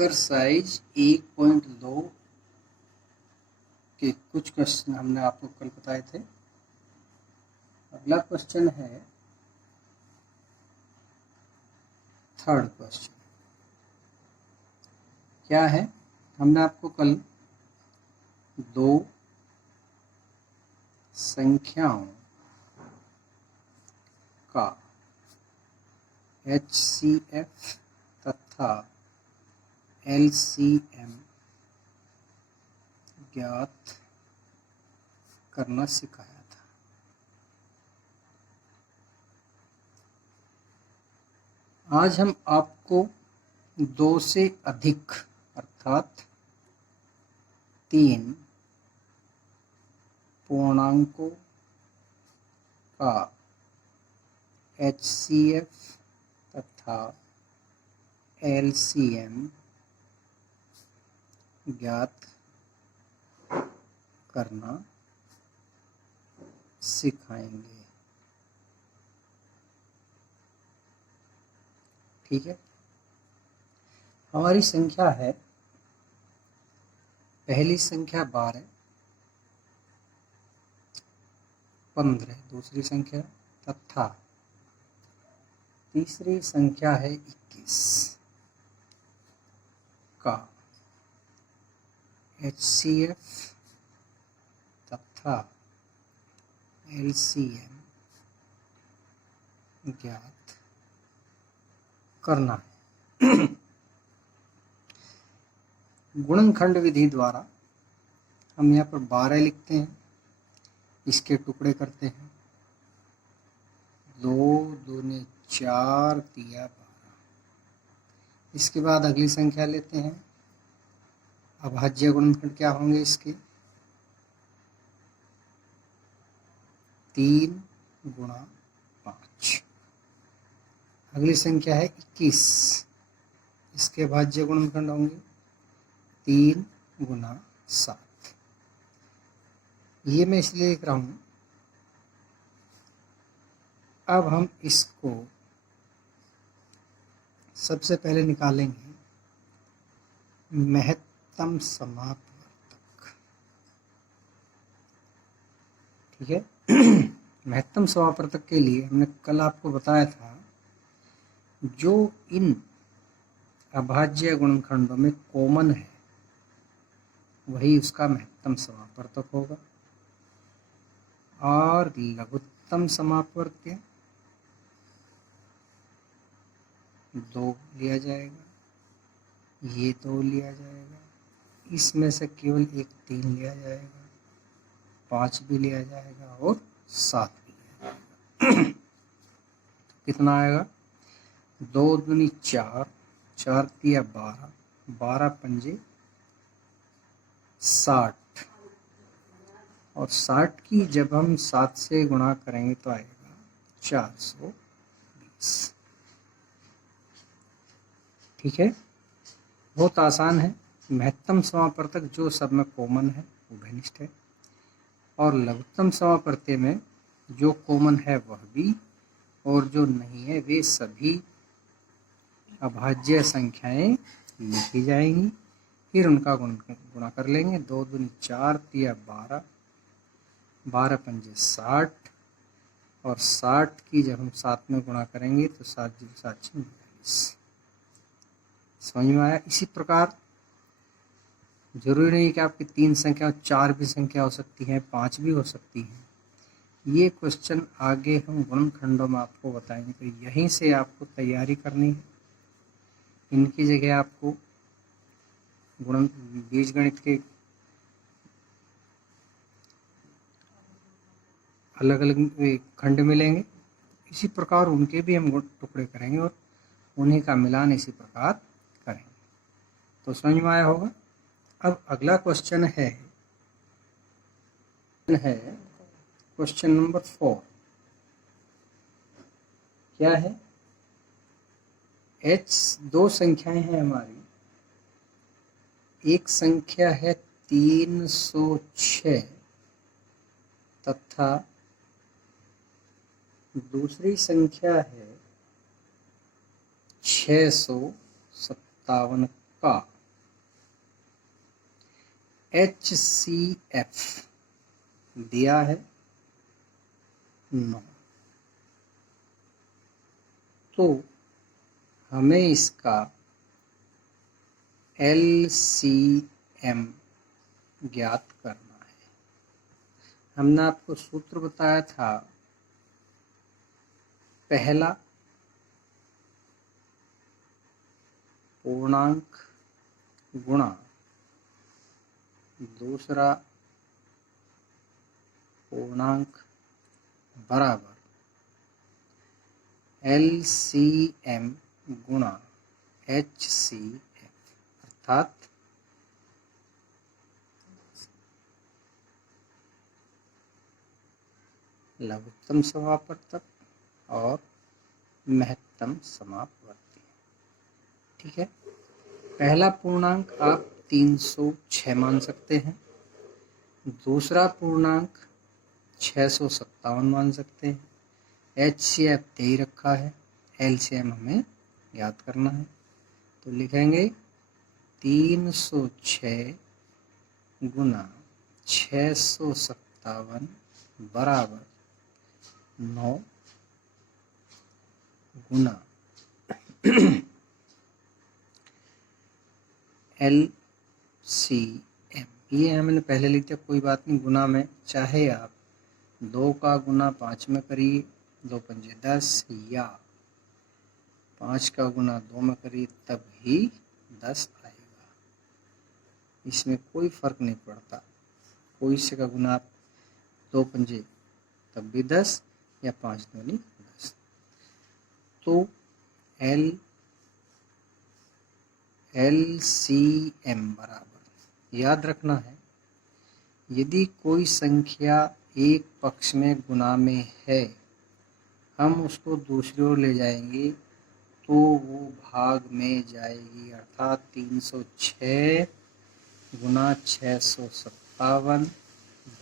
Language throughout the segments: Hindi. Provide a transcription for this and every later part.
एक्सरसाइज 1.2 के कुछ क्वेश्चन हमने आपको कल बताए थे। अगला क्वेश्चन है थर्ड क्वेश्चन। क्या है? हमने आपको कल दो संख्याओं का HCF तथा LCM ज्ञात करना सिखाया था। आज हम आपको दो से अधिक अर्थात 3 पूर्णांकों का HCF तथा LCM ज्ञात करना सिखाएंगे। ठीक है, हमारी संख्या है, पहली संख्या 12, 15, दूसरी संख्या तथा तीसरी संख्या है 21 का HCF तथा LCM ज्ञात करना है। गुणनखंड विधि द्वारा हम यहाँ पर 12 लिखते हैं, इसके टुकड़े करते हैं, 2 दूनी 4 दिया 12। इसके बाद अगली संख्या लेते हैं। अभाज्य गुणनखंड क्या होंगे इसके? 3 गुणा 5। अगली संख्या है 21, इसके भाज्य गुणनखंड होंगे 3 गुणा 7। ये मैं इसलिए लिख रहा हूं, अब हम इसको सबसे पहले निकालेंगे महत्तम समापवर्तक। ठीक है, महत्तम समापवर्तक के लिए हमने कल आपको बताया था, जो इन अभाज्य गुणनखंडों में कॉमन है वही उसका महत्तम समापवर्तक होगा, और लघुत्तम समापवर्तक 2 लिया जाएगा, ये 2 लिया जाएगा, इसमें से केवल एक 3 लिया जाएगा, 5 भी लिया जाएगा और 7 भी लिया जाएगा। कितना आएगा? 2 दूनी 4, 4 तिया 12, 12 पंजे 60, और 60 की जब हम 7 से गुणा करेंगे तो आएगा 420। ठीक है, बहुत आसान है। महत्तम समापवर्तक जो सब में कॉमन है वो घनिष्ठ है, और लघुत्तम समापवर्तक में जो कॉमन है वह भी, और जो नहीं है वे सभी अभाज्य संख्याएं लिखी जाएंगी, फिर उनका गुणा कर लेंगे। 2 दूनी 4 तिया 12, 12 पंजे 60, और 60 की जब हम 7 में गुणा करेंगे तो 7 जीरो 7 49। समझ में आया? इसी प्रकार जरूरी नहीं कि आपकी 3 संख्या 4 भी संख्या हो सकती है, 5 भी हो सकती है। ये क्वेश्चन आगे हम गुणनखंडों में आपको बताएंगे, तो यहीं से आपको तैयारी करनी है। इनकी जगह आपको बीजगणित के अलग अलग खंड मिलेंगे, इसी प्रकार उनके भी हम टुकड़े करेंगे और उन्हीं का मिलान इसी प्रकार करेंगे। तो समझ में आया होगा। अब अगला क्वेश्चन है क्वेश्चन नंबर 4। क्या है? दो संख्याएं हैं हमारी, एक संख्या है 306 तथा दूसरी संख्या है 657 का HCF दिया है 9, तो हमें इसका LCM ज्ञात करना है। हमने आपको सूत्र बताया था, पहला पूर्णांक गुणा दूसरा पूर्णांक बराबर LCM गुणा HCF, अर्थात लघुत्तम समापवर्तक और महत्तम समापवर्ती। ठीक है, पहला पूर्णांक आप 306 मान सकते हैं, दूसरा पूर्णांक 657 मान सकते हैं, HCF दे ही रखा है, LCM हमें याद करना है, तो लिखेंगे 306 गुना 657 बराबर 9 गुना LCM। ये हमने पहले लिख दिया, कोई बात नहीं, गुना में चाहे आप 2 का गुना 5 में करिए, 2 पंजे 10, या 5 का गुना 2 में करिए तब ही 10 आएगा। इसमें कोई फर्क नहीं पड़ता, कोई से का गुना आप 2 पंजे तब भी 10 या 5 दूनी 10। तो LCM बराबर, याद रखना है, यदि कोई संख्या एक पक्ष में गुना में है, हम उसको दूसरी ओर ले जाएंगे तो वो भाग में जाएगी, अर्थात 306 गुना 657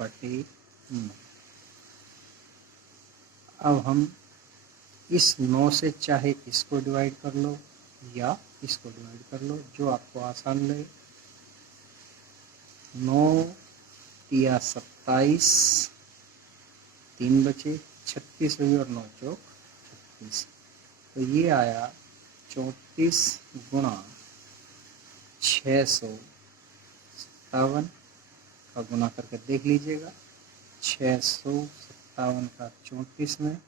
बटे 9। अब हम इस 9 से चाहे इसको डिवाइड कर लो या इसको डिवाइड कर लो, जो आपको आसान लगे। 9 या 27, 3 बचे, 36 हुई और 9 चौक 36, तो ये आया 34 गुणा 657 का गुना करके देख लीजिएगा, 657 का 34 में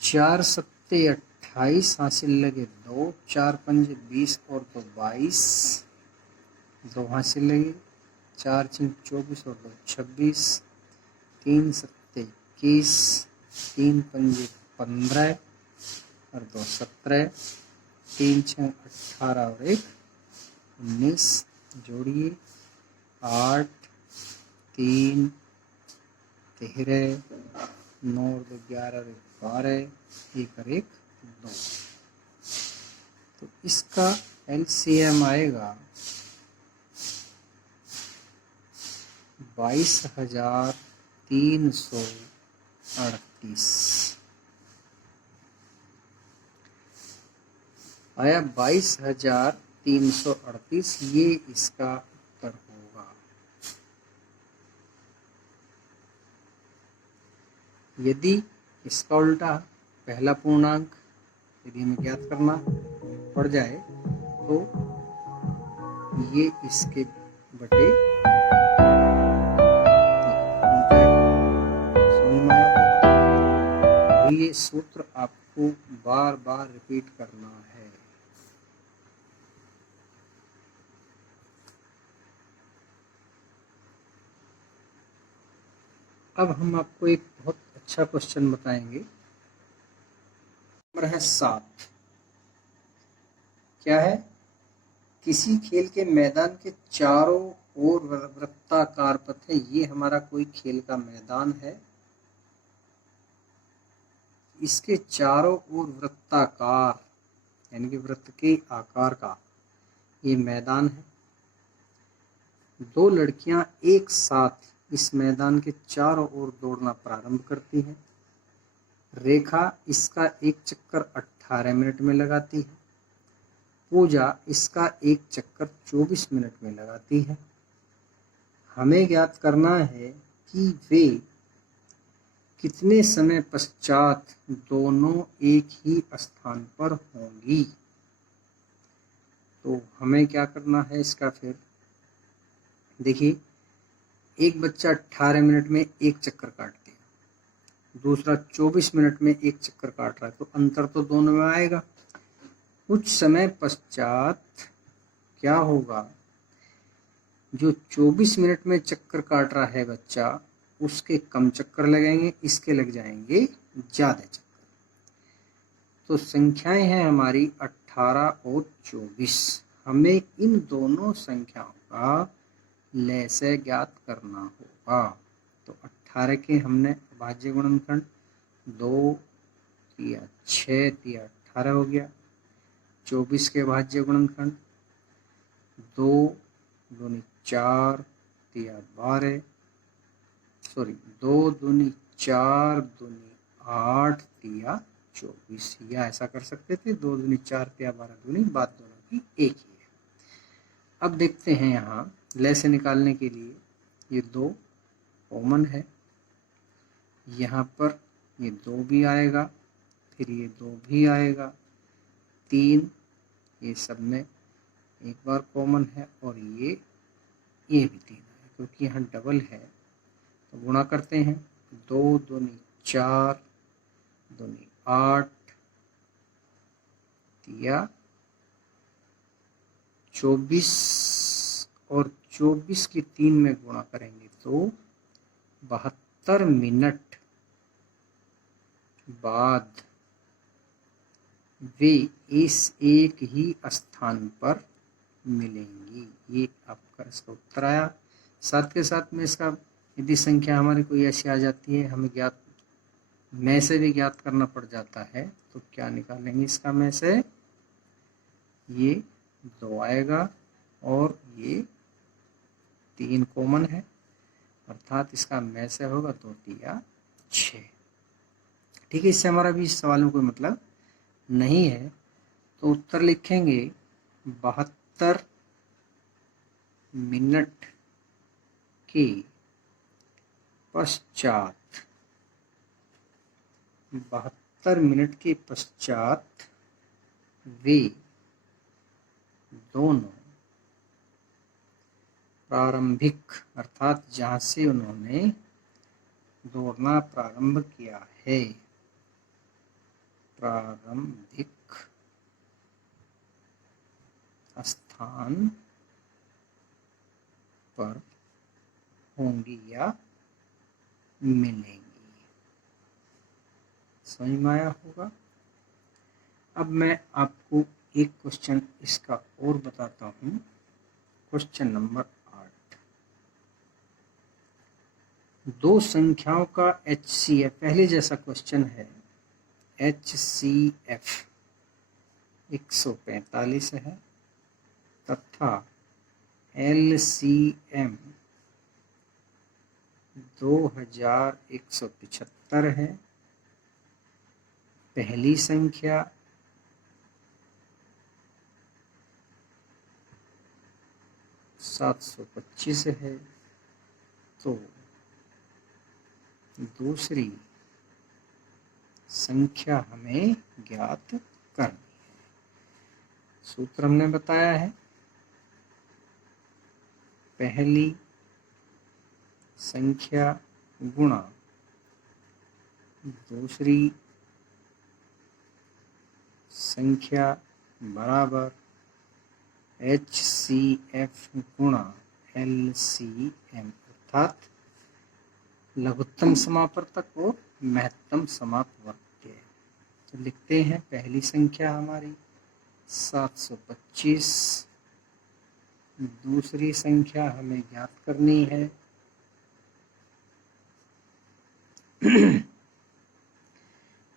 4 सत्ते 28, हासिल लगे 2, 4 पंजे 20 और 2 22, 2 हासिल लगे, 4 चिंक 24 और 2 26, 3 सत्ते 21, 3 पंजे 15 और 2 17, 3 छः 18 और 1 19, जोड़िए 8, 3 13, 9 और 2 11 और 1 12, 1 और 1 2। तो इसका LCM आएगा 22,338 आया, 22,338, ये इसका उत्तर होगा। यदि इसका उल्टा पहला पूर्णांक यदि हमें ज्ञात करना पड़ जाए तो ये इसके बटे ये सूत्र आपको बार बार रिपीट करना है। अब हम आपको एक बहुत अच्छा क्वेश्चन बताएंगे, नंबर है 7। क्या है? किसी खेल के मैदान के चारों ओर वृत्ताकार पथ है। ये हमारा कोई खेल का मैदान है, इसके चारों ओर वृत्ताकार यानी कि वृत्त के आकार का ये मैदान है। 2 लड़कियां एक साथ इस मैदान के चारों ओर दौड़ना प्रारंभ करती हैं। रेखा इसका एक चक्कर 18 मिनट में लगाती है। पूजा इसका एक चक्कर 24 मिनट में लगाती है। हमें ज्ञात करना है कि वे कितने समय पश्चात दोनों एक ही स्थान पर होंगी। तो हमें क्या करना है इसका, फिर देखिए, एक बच्चा 18 मिनट में एक चक्कर काट दिया, दूसरा 24 मिनट में एक चक्कर काट रहा है, तो अंतर तो दोनों में आएगा। कुछ समय पश्चात क्या होगा, जो 24 मिनट में चक्कर काट रहा है बच्चा, उसके कम चक्कर लगेंगे, इसके लग जाएंगे ज्यादा चक्कर। तो संख्याएं हैं हमारी 18 और 24। हमें इन दोनों संख्याओं का लय से ज्ञात करना होगा। तो 18 के हमने भाज्य गुणनखंड 2 तिया 6 तिया 18 हो गया। 24 के भाज्य गुणनखंड 2 दूनी 4 तिया 12, सॉरी 2 दूनी 4 दूनी 8 तिया 24, या ऐसा कर सकते थे 2 दूनी 4 तिया 12 दूनी, बात दोनों की एक ही है। अब देखते हैं यहाँ लय से निकालने के लिए, ये 2 कॉमन है, यहाँ पर ये 2 भी आएगा, फिर ये 2 भी आएगा, 3 ये सब में एक बार कॉमन है, और ये भी 3 है, क्योंकि यहाँ डबल है। तो गुणा करते हैं, 2 दूनी 4 दूनी 8 तिया 24, और 24 की 3 में गुणा करेंगे तो 72 मिनट बाद वे इस एक ही स्थान पर मिलेंगी। ये आपका इसका उत्तर आया। साथ के साथ में इसका यदि संख्या हमारी कोई ऐसी आ जाती है, हमें ज्ञात में से भी ज्ञात करना पड़ जाता है, तो क्या निकालेंगे इसका में से, ये 2 आएगा और ये 3 कॉमन है, अर्थात इसका में से होगा 2 तिया 6। ठीक है, इससे हमारा भी इस सवाल में कोई मतलब नहीं है, तो उत्तर लिखेंगे 72 मिनट के पश्चात, 72 मिनट के पश्चात वे दोनों प्रारंभिक, अर्थात जहां से उन्होंने दौड़ना प्रारंभ किया है, प्रारंभिक स्थान पर होंगी या मिलेंगी। समझ में आया होगा। अब मैं आपको एक क्वेश्चन इसका और बताता हूं, क्वेश्चन नंबर 8। 2 संख्याओं का HCF, पहले जैसा क्वेश्चन है, HCF 145 है तथा LCM 2175 है। पहली संख्या 725 है, तो दूसरी संख्या हमें ज्ञात करनी है। सूत्र हमने बताया है, पहली संख्या गुणा दूसरी संख्या बराबर HCF गुणा LCM, अर्थात लघुत्तम समापवर्तक और महत्तम समापवर्त्य। तो लिखते हैं, पहली संख्या हमारी 725, दूसरी संख्या हमें ज्ञात करनी है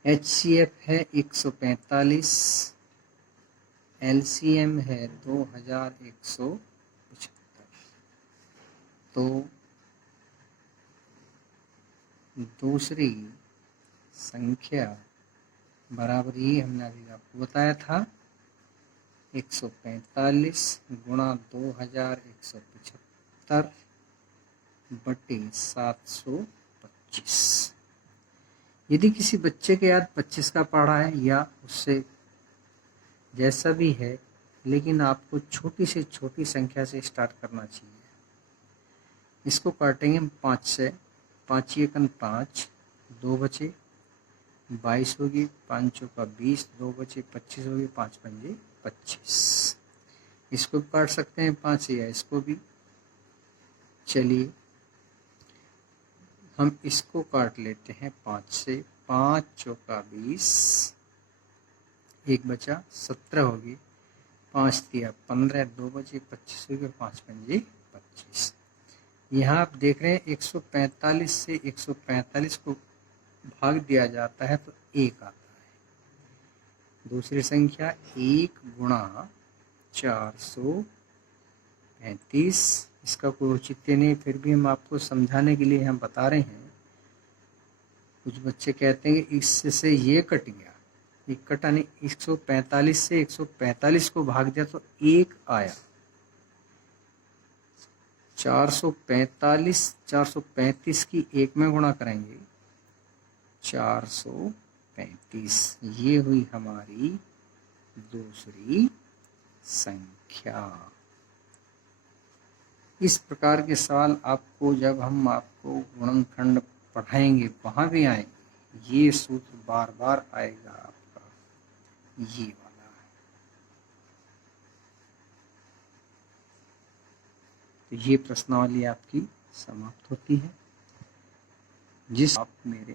HCF है 145, LCM है 2175। तो दूसरी संख्या बराबर ही हमने अभी आपको बताया था 145 गुणा 2175 बटे 725। यदि किसी बच्चे के याद 25 का पढ़ा है या उससे जैसा भी है, लेकिन आपको छोटी से छोटी संख्या से स्टार्ट करना चाहिए। इसको काटेंगे 5 से, 5 एकन 5, 2 बचे 22 होगी, 5 चौका 20, 2 बचे 25 होगी, 5 पंजे 25। इसको भी काट सकते हैं 5 से या इसको भी। चलिए हम इसको काट लेते हैं 5 से, 5 चौका 20, 1 बचा 17 होगी, 5 दिया 15, 2 बचे 25 होगी, 5 पंजे 25। यहाँ आप देख रहे हैं 145 से 145 को भाग दिया जाता है तो 1 आता है। दूसरी संख्या 1 गुणा 435, इसका कोई औचित्य नहीं, फिर भी हम आपको समझाने के लिए हम बता रहे हैं। कुछ बच्चे कहते हैं कि इससे ये कट गया, ये कटा नहीं, 145 से 145 को भाग दिया तो 1 आया। 445 435 की 1 में गुणा करेंगे 435, ये हुई हमारी दूसरी संख्या। इस प्रकार के सवाल आपको जब हम आपको गुणनखंड पढ़ाएंगे वहां भी आएंगे, ये सूत्र बार बार आएगा आपका, ये वाला है। तो ये प्रश्नावली आपकी समाप्त होती है। जिस आप मेरे